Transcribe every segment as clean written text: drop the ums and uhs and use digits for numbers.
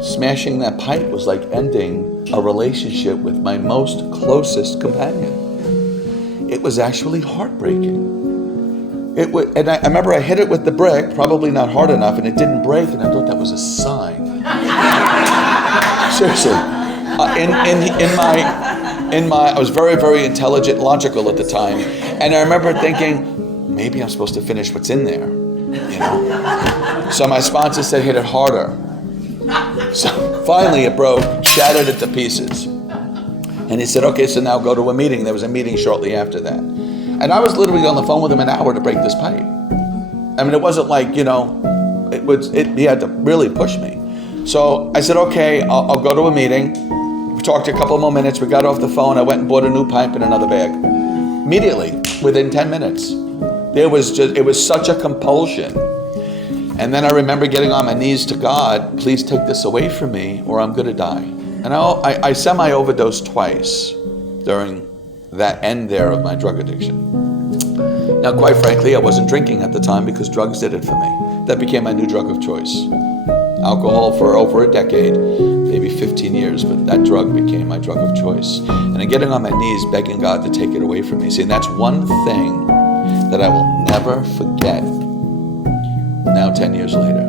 smashing that pipe was like ending a relationship with my most closest companion. It was actually heartbreaking. And I remember I hit it with the brick, probably not hard enough, and it didn't break, and I thought that was a sign. Seriously. I was very, very intelligent, logical at the time, and I remember thinking, maybe I'm supposed to finish what's in there, you know? So my sponsor said, hit it harder. So finally it broke, shattered it to pieces. And he said, okay, so now go to a meeting. There was a meeting shortly after that. And I was literally on the phone with him an hour to break this pipe. I mean, it wasn't like, you know, he had to really push me. So I said, okay, I'll go to a meeting. We talked a couple more minutes. We got off the phone. I went and bought a new pipe and another bag. Immediately, within 10 minutes. It was such a compulsion. And then I remember getting on my knees to God, please take this away from me or I'm gonna die. And I semi-overdosed twice during that end there of my drug addiction. Now, quite frankly, I wasn't drinking at the time because drugs did it for me. That became my new drug of choice. Alcohol for over a decade, maybe 15 years, but that drug became my drug of choice. And I'm getting on my knees begging God to take it away from me. See, and that's one thing that I will never forget now 10 years later.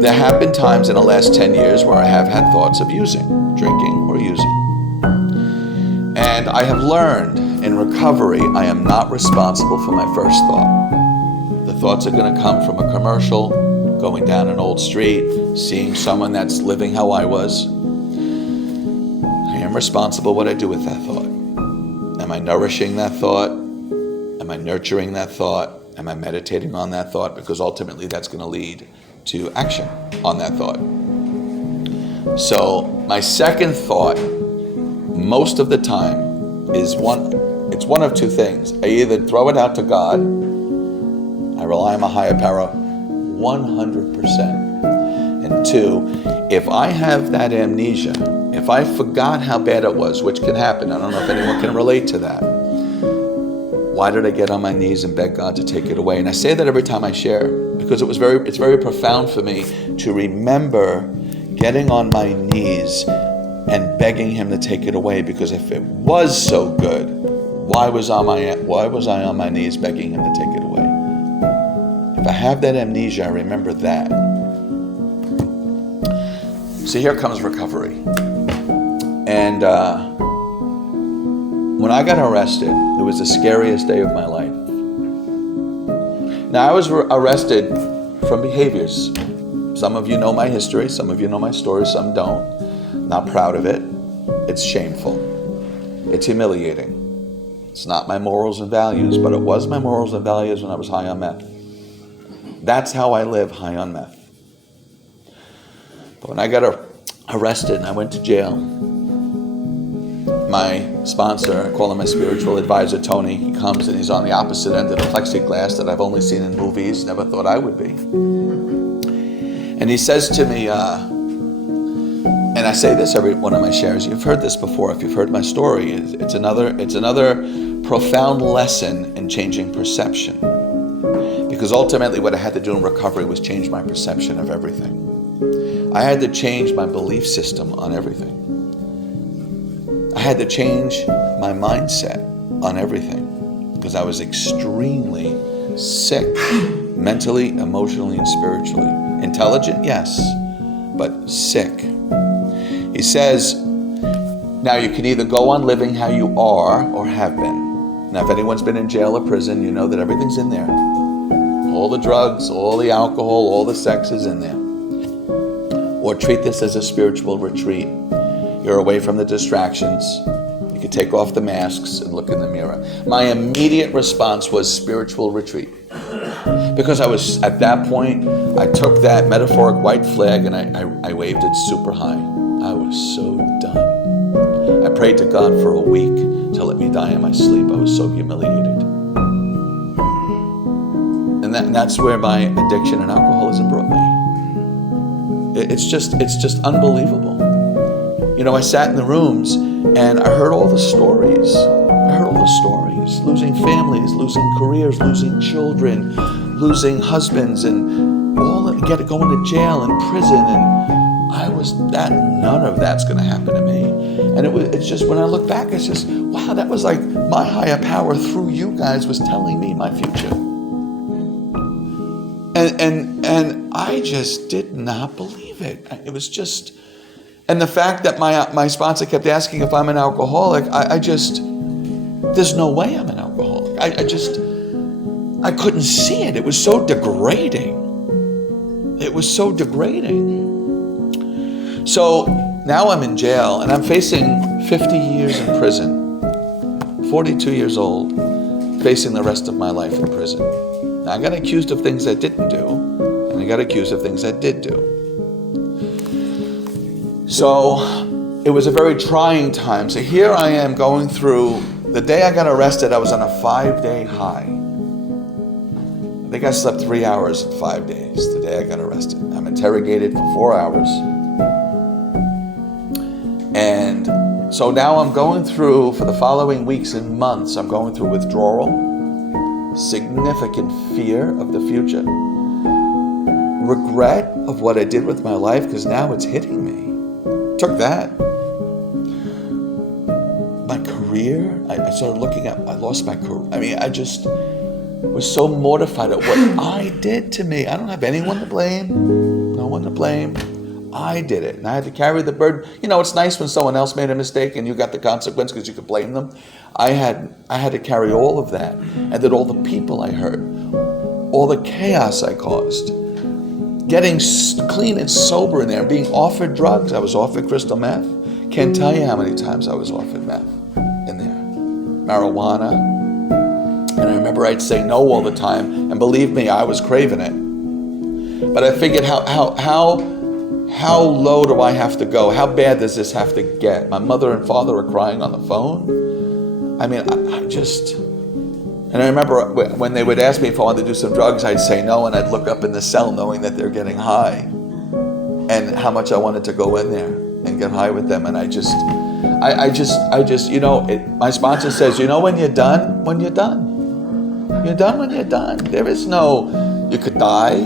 There have been times in the last 10 years where I have had thoughts of drinking or using. And I have learned in recovery, I am not responsible for my first thought. The thoughts are going to come from a commercial, going down an old street, seeing someone that's living how I was. I am responsible what I do with that thought. Am I nourishing that thought? Am I nurturing that thought? Am I meditating on that thought? Because ultimately that's going to lead to action on that thought. So my second thought, most of the time, it's one of two things. I either throw it out to God, I rely on my higher power 100%. And two, if I have that amnesia, if I forgot how bad it was, which can happen, I don't know if anyone can relate to that, why did I get on my knees and beg God to take it away? And I say that every time I share, because it's very profound for me to remember getting on my knees and begging him to take it away, because if it was so good, why was I on my knees begging him to take it away? If I have that amnesia, I remember that. So here comes recovery. And when I got arrested, it was the scariest day of my life. Now, I was arrested from behaviors. Some of you know my history, some of you know my story, some don't. Not proud of it. It's shameful. It's humiliating. It's not my morals and values, but it was my morals and values when I was high on meth. That's how I live, high on meth. But when I got arrested and I went to jail, my sponsor, I call him my spiritual advisor, Tony, he comes and he's on the opposite end of the plexiglass that I've only seen in movies, never thought I would be. And he says to me, and I say this every one of my shares, you've heard this before, if you've heard my story, it's another profound lesson in changing perception. Because ultimately what I had to do in recovery was change my perception of everything. I had to change my belief system on everything. I had to change my mindset on everything because I was extremely sick, mentally, emotionally, and spiritually. Intelligent, yes, but sick. He says, now you can either go on living how you are or have been. Now, if anyone's been in jail or prison, you know that everything's in there. All the drugs, all the alcohol, all the sex is in there. Or treat this as a spiritual retreat. You're away from the distractions. You can take off the masks and look in the mirror. My immediate response was spiritual retreat. Because I was, at that point, I took that metaphoric white flag and I waved it super high. I was so done. I prayed to God for a week to let me die in my sleep. I was so humiliated. And that's where my addiction and alcoholism brought me. It's just unbelievable. You know, I sat in the rooms and I heard all the stories. Losing families, losing careers, losing children, losing husbands, and get going to jail and prison, and none of that's going to happen to me. And it's just, when I look back, it's just, wow, that was like my higher power through you guys was telling me my future. And I just did not believe it. It was just, and the fact that my sponsor kept asking if I'm an alcoholic, there's no way I'm an alcoholic. I couldn't see it. It was so degrading. It was so degrading. So now I'm in jail and I'm facing 50 years in prison, 42 years old, facing the rest of my life in prison. Now, I got accused of things I didn't do, and I got accused of things I did do. So it was a very trying time. So here I am going through, the day I got arrested, I was on a 5-day high. I think I slept 3 hours in 5 days the day I got arrested. I'm interrogated for 4 hours. And so now I'm going through, for the following weeks and months, I'm going through withdrawal, significant fear of the future, regret of what I did with my life, because now it's hitting me. Took that. My career, I started looking at, I lost my career. I mean, I just was so mortified at what I did to me. I don't have anyone to blame, no one to blame. I did it, and I had to carry the burden. You know, it's nice when someone else made a mistake and you got the consequence because you could blame them. I had to carry all of that, and then all the people I hurt, all the chaos I caused, getting clean and sober in there, being offered drugs. I was offered crystal meth. Can't tell you how many times I was offered meth in there, marijuana. And I remember I'd say no all the time, and believe me, I was craving it. But I figured, how low do I have to go? How bad does this have to get? My mother and father are crying on the phone. I mean, and I remember when they would ask me if I wanted to do some drugs, I'd say no, and I'd look up in the cell knowing that they're getting high, and how much I wanted to go in there and get high with them. And I just, you know, my sponsor says, you know, when you're done, when you're done. You're done when you're done. There is no, you could die,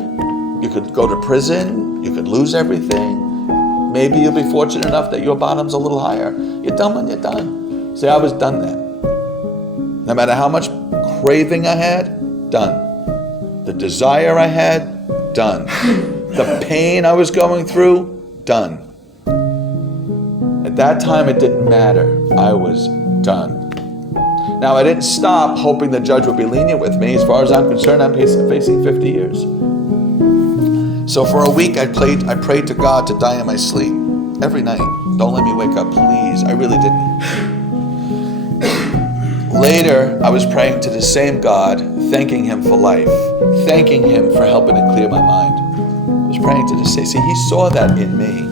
you could go to prison, you could lose everything. Maybe you'll be fortunate enough that your bottom's a little higher. You're done when you're done. See, I was done then. No matter how much craving I had, done. The desire I had, done. The pain I was going through, done. At that time, it didn't matter. I was done. Now, I didn't stop hoping the judge would be lenient with me. As far as I'm concerned, I'm facing 50 years. So for a week, I prayed to God to die in my sleep every night. Don't let me wake up, please. I really didn't. Later, I was praying to the same God, thanking Him for life, thanking Him for helping to clear my mind. I was praying to the same. See, He saw that in me,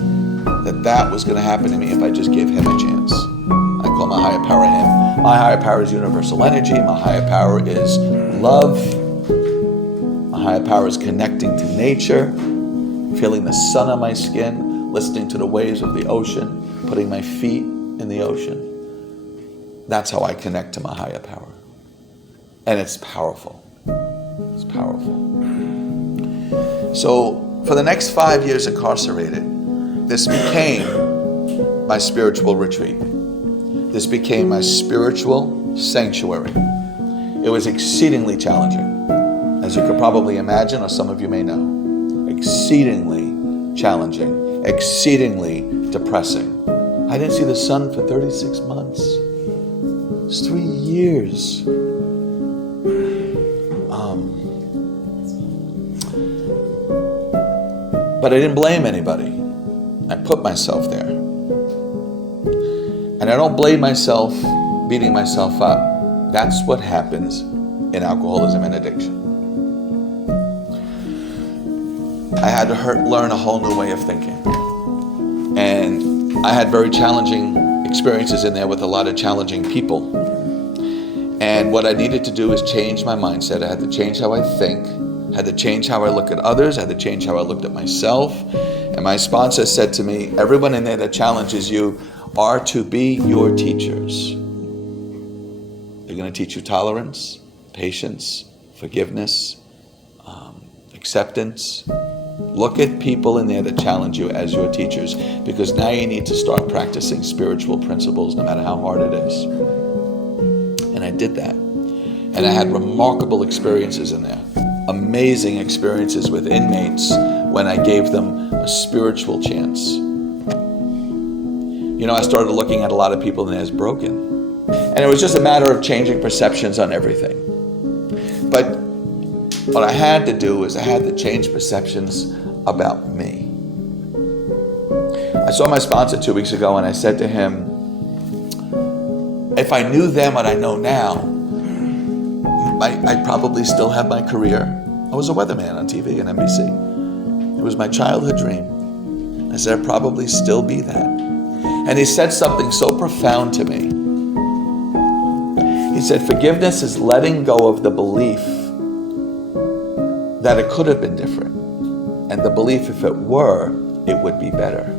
that was going to happen to me if I just gave Him a chance. I call my higher power Him. My higher power is universal energy. My higher power is love. My higher power is connecting to nature, feeling the sun on my skin, listening to the waves of the ocean, putting my feet in the ocean. That's how I connect to my higher power. And it's powerful. It's powerful. So for the next 5 years incarcerated, this became my spiritual retreat. This became my spiritual sanctuary. It was exceedingly challenging, as you could probably imagine, or some of you may know. Exceedingly challenging, exceedingly depressing. I didn't see the sun for 36 months. It's 3 years. But I didn't blame anybody. I put myself there. And I don't blame myself beating myself up. That's what happens in alcoholism and addiction. I had to learn a whole new way of thinking. And I had very challenging experiences in there with a lot of challenging people. And what I needed to do is change my mindset. I had to change how I think, had to change how I look at others, had to change how I looked at myself. And my sponsor said to me, everyone in there that challenges you are to be your teachers. They're going to teach you tolerance, patience, forgiveness, acceptance, Look at people in there that challenge you as your teachers, because now you need to start practicing spiritual principles no matter how hard it is. And I did that. And I had remarkable experiences in there. Amazing experiences with inmates when I gave them a spiritual chance. You know, I started looking at a lot of people in there as broken. And it was just a matter of changing perceptions on everything. But what I had to do is I had to change perceptions about me. I saw my sponsor 2 weeks ago and I said to him, if I knew then what I know now, I'd probably still have my career. I was a weatherman on TV and NBC. It was my childhood dream. I said, I'd probably still be that. And he said something so profound to me. He said, forgiveness is letting go of the belief that it could have been different. And the belief, if it were, it would be better.